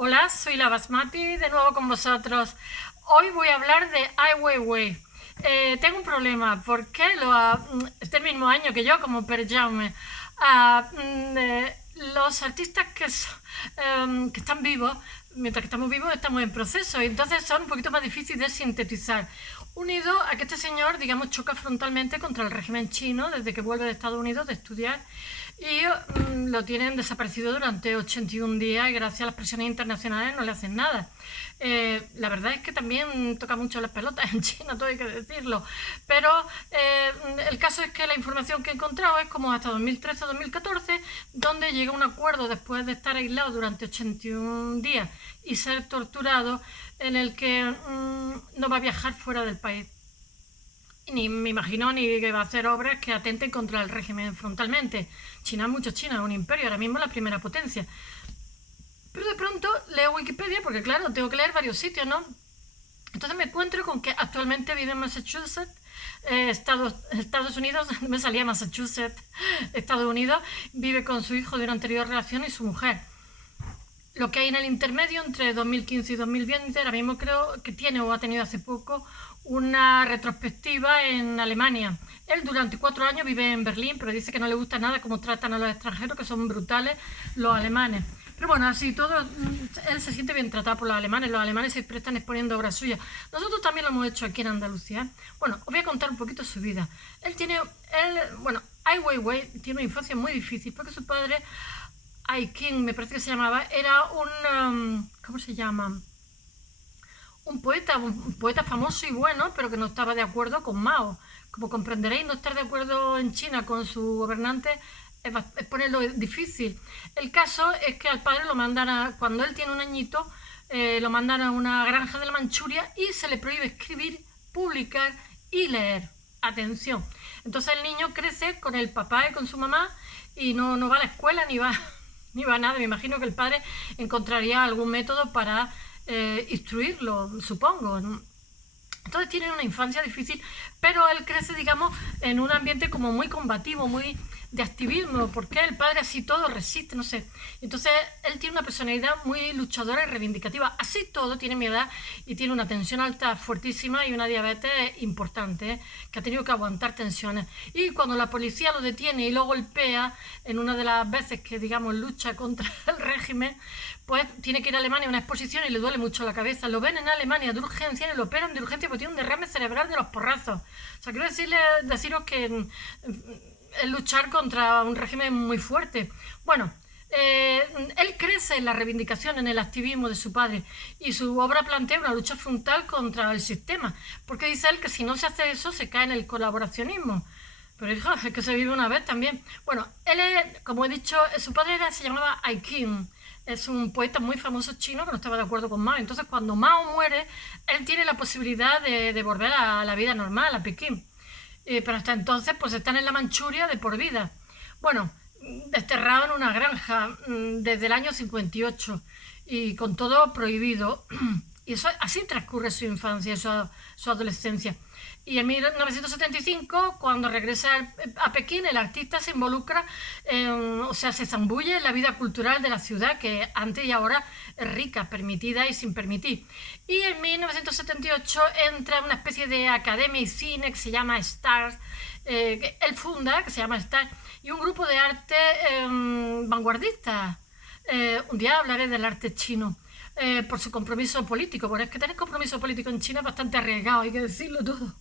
Hola, soy la Basmati, de nuevo con vosotros. Hoy voy a hablar de Ai Weiwei. Tengo un problema, porque este el mismo año que yo, como Per Jaume. Los artistas que están vivos, mientras que estamos vivos, estamos en proceso, y entonces son un poquito más difíciles de sintetizar. Unido a que este señor, digamos, choca frontalmente contra el régimen chino desde que vuelve de Estados Unidos de estudiar y lo tienen desaparecido durante 81 días y gracias a las presiones internacionales no le hacen nada. La verdad es que también toca mucho las pelotas en China, todo hay que decirlo, pero el caso es que la información que he encontrado es como hasta 2013-2014, donde llega un acuerdo después de estar aislado durante 81 días y ser torturado, en el que no va a viajar fuera del país. Ni me imagino ni que va a hacer obras que atenten contra el régimen frontalmente. China es mucho China, es un imperio, ahora mismo es la primera potencia. Pero de pronto leo Wikipedia, porque claro, tengo que leer varios sitios, ¿no? Entonces me encuentro con que actualmente vive en Massachusetts, Estados Unidos, me salía Massachusetts, Estados Unidos, vive con su hijo de una anterior relación y su mujer. Lo que hay en el intermedio entre 2015 y 2020, ahora mismo creo que tiene o ha tenido hace poco una retrospectiva en Alemania. Él durante 4 años vive en Berlín, pero dice que no le gusta nada cómo tratan a los extranjeros, que son brutales los alemanes. Pero bueno, así todo, él se siente bien tratado por los alemanes siempre están exponiendo obras suyas. Nosotros también lo hemos hecho aquí en Andalucía. Bueno, os voy a contar un poquito su vida. Ai Weiwei tiene una infancia muy difícil porque su padre, Ai Qing, me parece que se llamaba, era ¿cómo se llama? Un poeta famoso y bueno, pero que no estaba de acuerdo con Mao. Como comprenderéis, no estar de acuerdo en China con su gobernante es ponerlo difícil. El caso es que al padre lo mandan cuando él tiene un añito, lo mandan a una granja de la Manchuria y se le prohíbe escribir, publicar y leer. Atención. Entonces el niño crece con el papá y con su mamá y no va a la escuela ni va a nada. Me imagino que el padre encontraría algún método para instruirlo, supongo. Entonces tiene una infancia difícil, pero él crece, digamos, en un ambiente como muy combativo, muy de activismo, porque el padre así todo resiste, no sé. Entonces él tiene una personalidad muy luchadora y reivindicativa. Así todo tiene mi edad y tiene una tensión alta fuertísima y una diabetes importante, que ha tenido que aguantar tensiones. Y cuando la policía lo detiene y lo golpea, en una de las veces que, digamos, lucha contra el régimen, pues tiene que ir a Alemania a una exposición y le duele mucho la cabeza. Lo ven en Alemania de urgencia y lo operan de urgencia porque tiene un derrame cerebral de los porrazos. O sea, quiero deciros que es luchar contra un régimen muy fuerte. Bueno, él crece en la reivindicación, en el activismo de su padre, y su obra plantea una lucha frontal contra el sistema, porque dice él que si no se hace eso se cae en el colaboracionismo. Pero hijo, es que se vive una vez también. Bueno, él es, como he dicho, su padre se llamaba Ai Qing. Es un poeta muy famoso chino que no estaba de acuerdo con Mao. Entonces cuando Mao muere, él tiene la posibilidad de volver a la vida normal, a Pekín. Pero hasta entonces pues están en la Manchuria de por vida. Bueno, desterrado en una granja desde el año 58 y con todo prohibido. Y eso, así transcurre su infancia, su adolescencia. Y en 1975, cuando regresa a Pekín, el artista se involucra, o sea, se zambulle en la vida cultural de la ciudad, que antes y ahora es rica, permitida y sin permitir. Y en 1978 entra en una especie de academia y cine que se llama Stars, que él funda, que se llama Stars, y un grupo de arte vanguardista. Un día hablaré del arte chino. Por su compromiso político. Bueno, es que tener compromiso político en China es bastante arriesgado, hay que decirlo todo.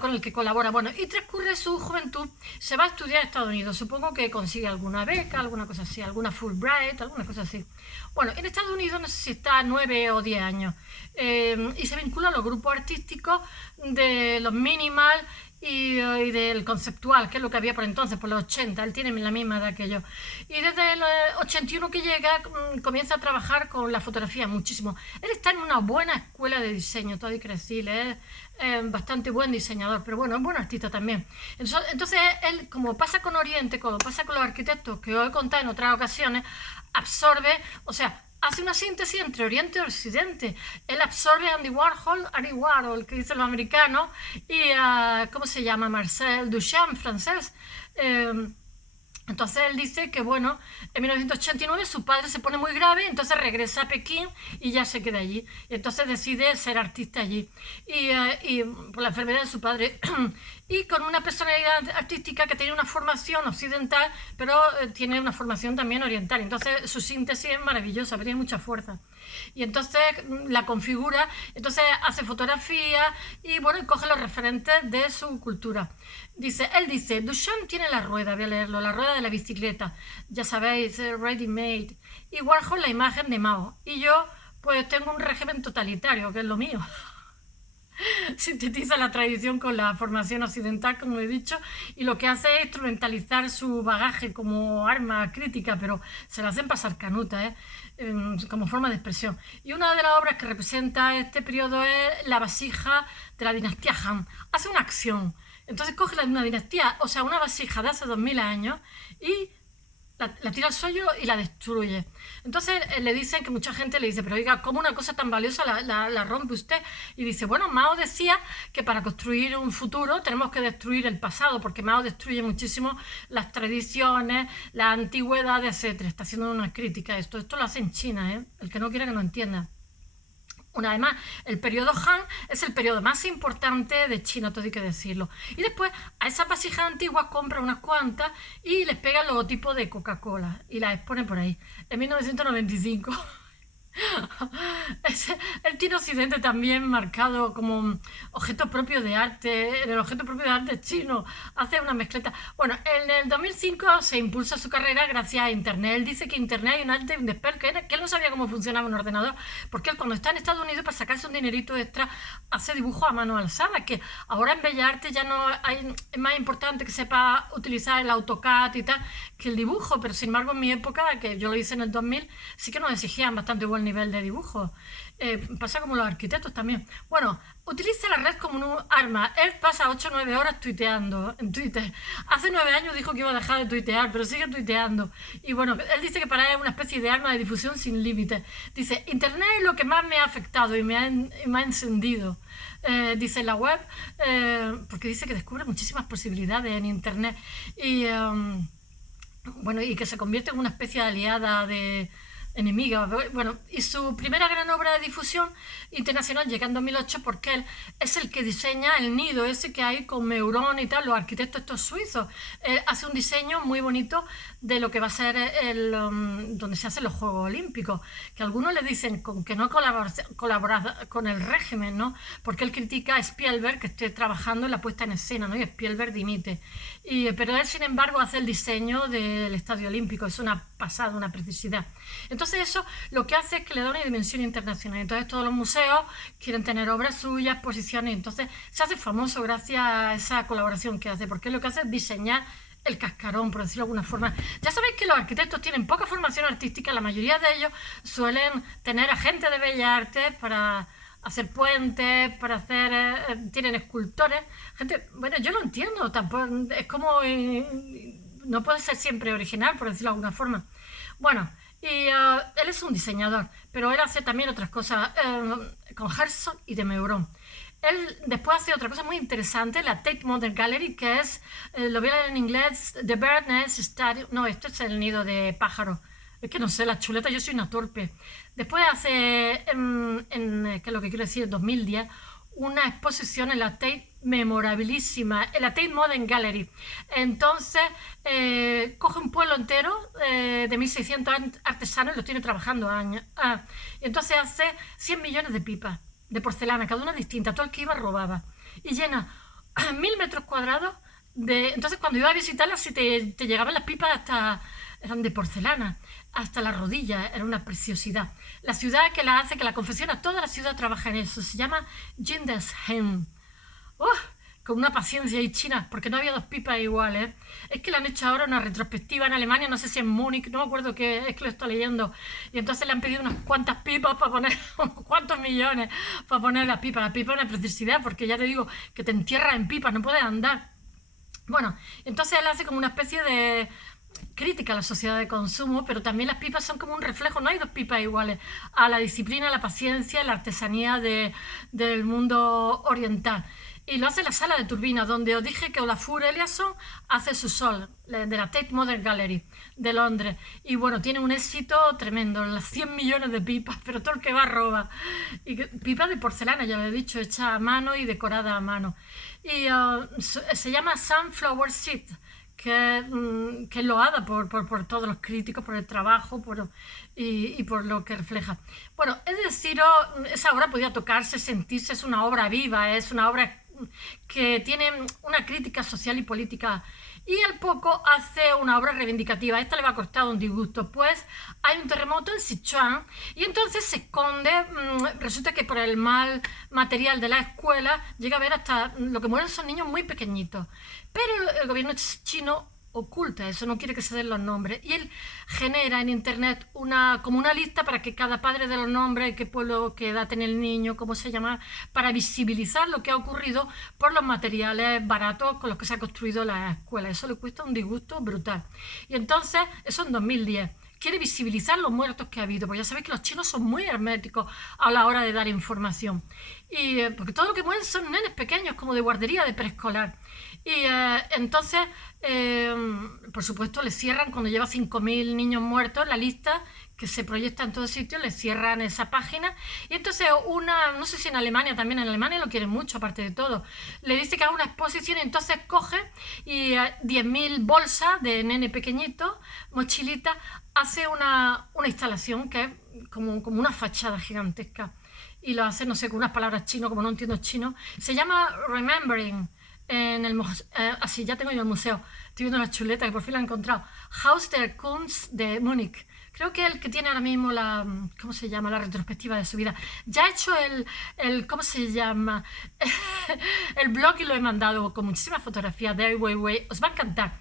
Con el que colabora. Bueno, y transcurre su juventud, se va a estudiar a Estados Unidos. Supongo que consigue alguna beca, alguna cosa así, alguna Fulbright, alguna cosa así. Bueno, en Estados Unidos no sé si está 9 o 10 años. Y se vincula a los grupos artísticos de los minimal y del conceptual, que es lo que había por entonces, por los 80, él tiene la misma edad que yo. Y desde el 81 que llega, comienza a trabajar con la fotografía muchísimo. Él está en una buena escuela de diseño, todo hay que decirle, es bastante buen diseñador, pero bueno, es buen artista también. Entonces él, como pasa con Oriente, como pasa con los arquitectos, que os he contado en otras ocasiones, absorbe, o sea, hace una síntesis entre Oriente y Occidente. Él absorbe a Andy Warhol, que dicen los americanos, y ¿cómo se llama? Marcel Duchamp, francés. Entonces él dice que, bueno, en 1989 su padre se pone muy grave, entonces regresa a Pekín y ya se queda allí. Y entonces decide ser artista allí. Y por la enfermedad de su padre. Y con una personalidad artística que tiene una formación occidental, pero tiene una formación también oriental. Entonces su síntesis es maravillosa, tiene mucha fuerza. Y entonces la configura, entonces hace fotografía y bueno, y coge los referentes de su cultura. Él dice, Duchamp tiene la rueda, voy a leerlo, la rueda de la bicicleta, ya sabéis, ready made. Y Warhol la imagen de Mao. Y yo pues tengo un régimen totalitario, que es lo mío. Sintetiza la tradición con la formación occidental, como he dicho, y lo que hace es instrumentalizar su bagaje como arma crítica, pero se la hacen pasar canuta, como forma de expresión. Y una de las obras que representa este periodo es la vasija de la dinastía Han. Hace una acción. Entonces coge una dinastía, o sea, una vasija de hace 2000 años y la tira al suelo y la destruye. Entonces le dicen que mucha gente le dice, pero oiga, ¿cómo una cosa tan valiosa la rompe usted? Y dice, bueno, Mao decía que para construir un futuro tenemos que destruir el pasado, porque Mao destruye muchísimo las tradiciones, la antigüedad, etcétera. Está haciendo una crítica a esto. Esto lo hace en China, ¿eh? El que no quiera que no entienda. Una vez más, el periodo Han es el periodo más importante de China, todo hay que decirlo. Y después a esas vasijas antiguas compra unas cuantas y les pega el logotipo de Coca-Cola y las expone por ahí. En 1995. Él tiene Occidente también marcado como objeto propio de arte, el objeto propio de arte chino, hace una mezcleta. Bueno, en el 2005 se impulsa su carrera gracias a Internet. Él dice que Internet hay un arte y un despegue, que él no sabía cómo funcionaba un ordenador, porque él cuando está en Estados Unidos para sacarse un dinerito extra hace dibujo a mano alzada, que ahora en Bellas Artes ya no hay, es más importante que sepa utilizar el AutoCAD y tal que el dibujo, pero sin embargo en mi época, que yo lo hice en el 2000, sí que nos exigían bastante buen nivel de dibujo. Pasa como los arquitectos también. Bueno, utiliza la red como un arma. Él pasa 8 o 9 horas tuiteando en Twitter. Hace 9 años dijo que iba a dejar de tuitear, pero sigue tuiteando. Y bueno, él dice que para él es una especie de arma de difusión sin límites. Dice, Internet es lo que más me ha afectado y me ha encendido. Dice en la web, porque dice que descubre muchísimas posibilidades en Internet. Y bueno, y que se convierte en una especie de aliada de enemiga. Bueno, y su primera gran obra de difusión internacional llega en 2008 porque él es el que diseña el nido ese que hay con Meuron y tal, los arquitectos estos suizos. Hace un diseño muy bonito de lo que va a ser donde se hacen los Juegos Olímpicos, que algunos le dicen que no colabora con el régimen, ¿no? Porque él critica a Spielberg que esté trabajando en la puesta en escena, ¿no? Y Spielberg dimite. Pero él, sin embargo, hace el diseño del Estadio Olímpico. Es una pasada, una precisidad. Entonces eso lo que hace es que le da una dimensión internacional. Entonces todos los museos quieren tener obras suyas, exposiciones. Entonces se hace famoso gracias a esa colaboración que hace, porque lo que hace es diseñar el cascarón, por decirlo de alguna forma. Ya sabéis que los arquitectos tienen poca formación artística, la mayoría de ellos suelen tener agentes de bellas artes para hacer puentes, para hacer, tienen escultores, gente, bueno, yo lo entiendo, tampoco, es como, no puede ser siempre original, por decirlo de alguna forma. Bueno, y él es un diseñador, pero él hace también otras cosas con Herzog y de Meuron. Él después hace otra cosa muy interesante, la Tate Modern Gallery, que es, lo voy a leer en inglés, The Bird Nest Studio, no, esto es el nido de pájaro. Es que no sé, la chuleta, yo soy una torpe. Después hace, que es lo que quiero decir, en 2010, una exposición en la Tate memorabilísima, en la Tate Modern Gallery. Entonces, coge un pueblo entero de 1600 artesanos y los tiene trabajando años. Y entonces hace 100 millones de pipas de porcelana, cada una distinta, todo el que iba robaba. Y llena 1000 metros cuadrados de... Entonces, cuando iba a visitarlas, si te llegaban las pipas hasta... eran de porcelana, hasta la rodilla, era una preciosidad. La ciudad que la hace, que la confecciona, toda la ciudad trabaja en eso, se llama Jindesheim. Con una paciencia ahí china, porque no había dos pipas iguales. Es que le han hecho ahora una retrospectiva en Alemania, no sé si en Múnich, no me acuerdo qué es que lo estoy leyendo. Y entonces le han pedido unas cuantas pipas para poner, unos cuantos millones para poner las pipas. La pipa es una preciosidad, porque ya te digo que te entierras en pipas, no puedes andar. Bueno, entonces él hace como una especie de crítica a la sociedad de consumo, pero también las pipas son como un reflejo, no hay dos pipas iguales, a la disciplina, la paciencia, la artesanía del mundo oriental. y lo hace en la sala de turbinas, donde os dije que Olafur Eliasson hace su Sol, de la Tate Modern Gallery de Londres. Y bueno, tiene un éxito tremendo, las 100 millones de pipas, pero todo el que va roba. Y pipas de porcelana, ya lo he dicho, hecha a mano y decorada a mano. Y se llama Sunflower Seed, que es loada por todos los críticos, por el trabajo y por lo que refleja. Bueno, es decir, esa obra podía tocarse, sentirse, es una obra viva, es una obra que tiene una crítica social y política, y al poco hace una obra reivindicativa. A esta le va a costar un disgusto, pues hay un terremoto en Sichuan y entonces se esconde. Resulta que por el mal material de la escuela llega a ver hasta lo que mueren son niños muy pequeñitos, pero el gobierno chino oculta eso, no quiere que se den los nombres, y él genera en internet como una lista para que cada padre dé los nombres, qué pueblo, qué edad tiene el niño, cómo se llama, para visibilizar lo que ha ocurrido por los materiales baratos con los que se ha construido la escuela. Eso le cuesta un disgusto brutal. Y entonces, eso en 2010, quiere visibilizar los muertos que ha habido, porque ya sabéis que los chinos son muy herméticos a la hora de dar información, y porque todo lo que mueren son nenes pequeños, como de guardería, de preescolar. Y entonces, por supuesto, le cierran cuando lleva 5.000 niños muertos, la lista que se proyecta en todos sitios, le cierran esa página. Y entonces no sé si en Alemania también, en Alemania lo quieren mucho, aparte de todo, le dice que haga una exposición, y entonces coge y 10.000 bolsas de nene pequeñito, mochilita, hace una instalación que es como una fachada gigantesca. Y lo hace, no sé, con unas palabras chino, como no entiendo chino. Se llama Remembering. Así, ya tengo yo el museo. Estoy viendo la chuleta, que por fin la he encontrado. Haus der Kunst de Múnich. Creo que el que tiene ahora mismo ¿cómo se llama? La retrospectiva de su vida. Ya he hecho ¿cómo se llama? El blog, y lo he mandado con muchísimas fotografías de Ai Weiwei. Os va a encantar.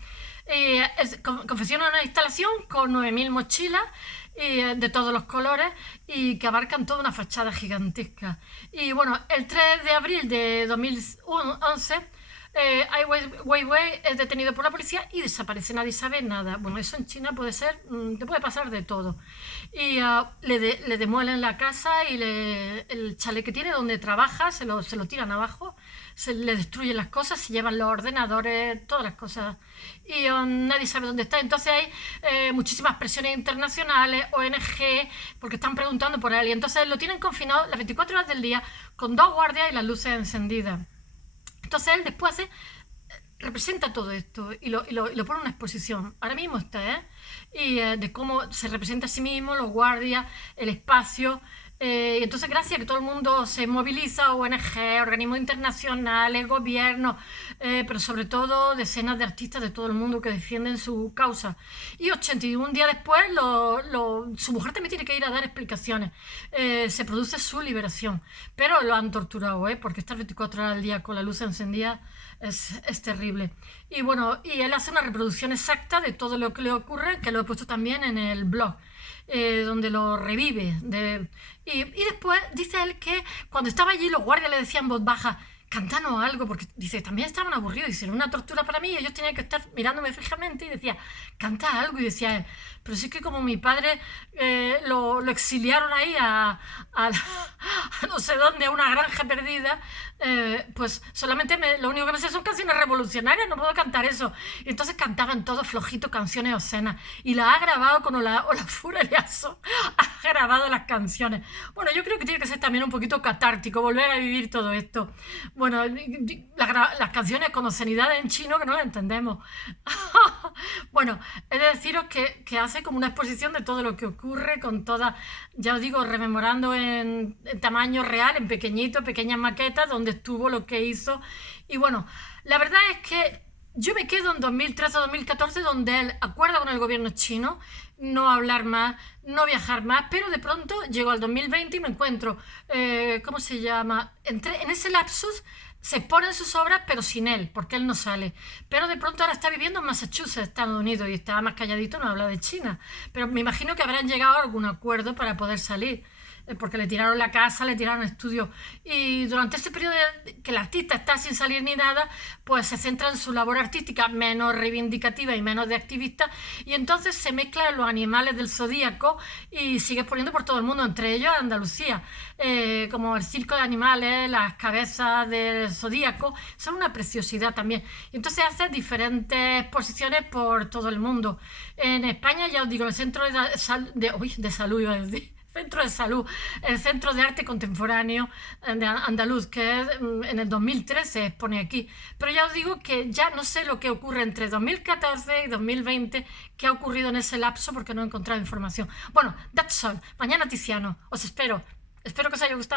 Confecciona una instalación con 9.000 mochilas de todos los colores, y que abarcan toda una fachada gigantesca. Y bueno, el 3 de abril de 2011, Ai Weiwei es detenido por la policía y desaparece, nadie sabe nada. Bueno, eso en China puede ser, te puede pasar de todo. Y le demuelen la casa, y el chalet que tiene donde trabaja se lo tiran abajo, se le destruyen las cosas, se llevan los ordenadores, todas las cosas, y nadie sabe dónde está. Entonces hay muchísimas presiones internacionales, ONG, porque están preguntando por él, y entonces lo tienen confinado las 24 horas del día con 2 guardias y las luces encendidas. Entonces él después representa todo esto y lo pone en una exposición. Ahora mismo está, y de cómo se representa a sí mismo, los guardias, el espacio. Y entonces, gracias a que todo el mundo se moviliza, ONG, organismos internacionales, gobiernos, pero sobre todo decenas de artistas de todo el mundo que defienden su causa. Y 81 días después, su mujer también tiene que ir a dar explicaciones. Se produce su liberación, pero lo han torturado, porque estar 24 horas al día con la luz encendida es terrible. Y bueno, y él hace una reproducción exacta de todo lo que le ocurre, que lo he puesto también en el blog. Donde lo revive. Y después dice él que cuando estaba allí los guardias le decían en voz baja: cantanos algo, porque dice, también estaban aburridos, dice, era una tortura para mí, y ellos tenían que estar mirándome fijamente, y decía, canta algo, y decía él, pero sí que como mi padre lo exiliaron ahí a no sé dónde, a una granja perdida, pues solamente lo único que me sé son canciones revolucionarias, no puedo cantar eso. Y entonces cantaban todos flojito canciones obscenas, y la ha grabado con Olafur Eliasson, ha grabado las canciones. Bueno, yo creo que tiene que ser también un poquito catártico volver a vivir todo esto. Bueno, las canciones con obscenidades en chino que no las entendemos. Bueno, he de deciros que hace como una exposición de todo lo que ocurre, con todas, ya os digo, rememorando en tamaño real, en pequeñito, pequeñas maquetas, donde estuvo, lo que hizo. Y bueno, la verdad es que yo me quedo en 2013-2014, donde él acuerda con el gobierno chino no hablar más, no viajar más, pero de pronto llego al 2020 y me encuentro, ¿cómo se llama? En ese lapsus se exponen sus obras, pero sin él, porque él no sale. Pero de pronto ahora está viviendo en Massachusetts, Estados Unidos, y está más calladito, no habla de China. Pero me imagino que habrán llegado a algún acuerdo para poder salir. porque le tiraron la casa, le tiraron estudios. Y durante ese periodo que el artista está sin salir ni nada, pues se centra en su labor artística menos reivindicativa y menos de activista, y entonces se mezclan los animales del zodíaco y sigue exponiendo por todo el mundo, entre ellos Andalucía. Como el circo de animales, las cabezas del zodíaco, son una preciosidad también. Y entonces hace diferentes exposiciones por todo el mundo. En España, ya os digo, el Centro de Salud, iba a decir. Centro de Salud, el Centro de Arte Contemporáneo de Andaluz, que es, en el 2013 se expone aquí. Pero ya os digo que ya no sé lo que ocurre entre 2014 y 2020, qué ha ocurrido en ese lapso, porque no he encontrado información. Bueno, that's all. Mañana Tiziano. Os espero. Espero que os haya gustado.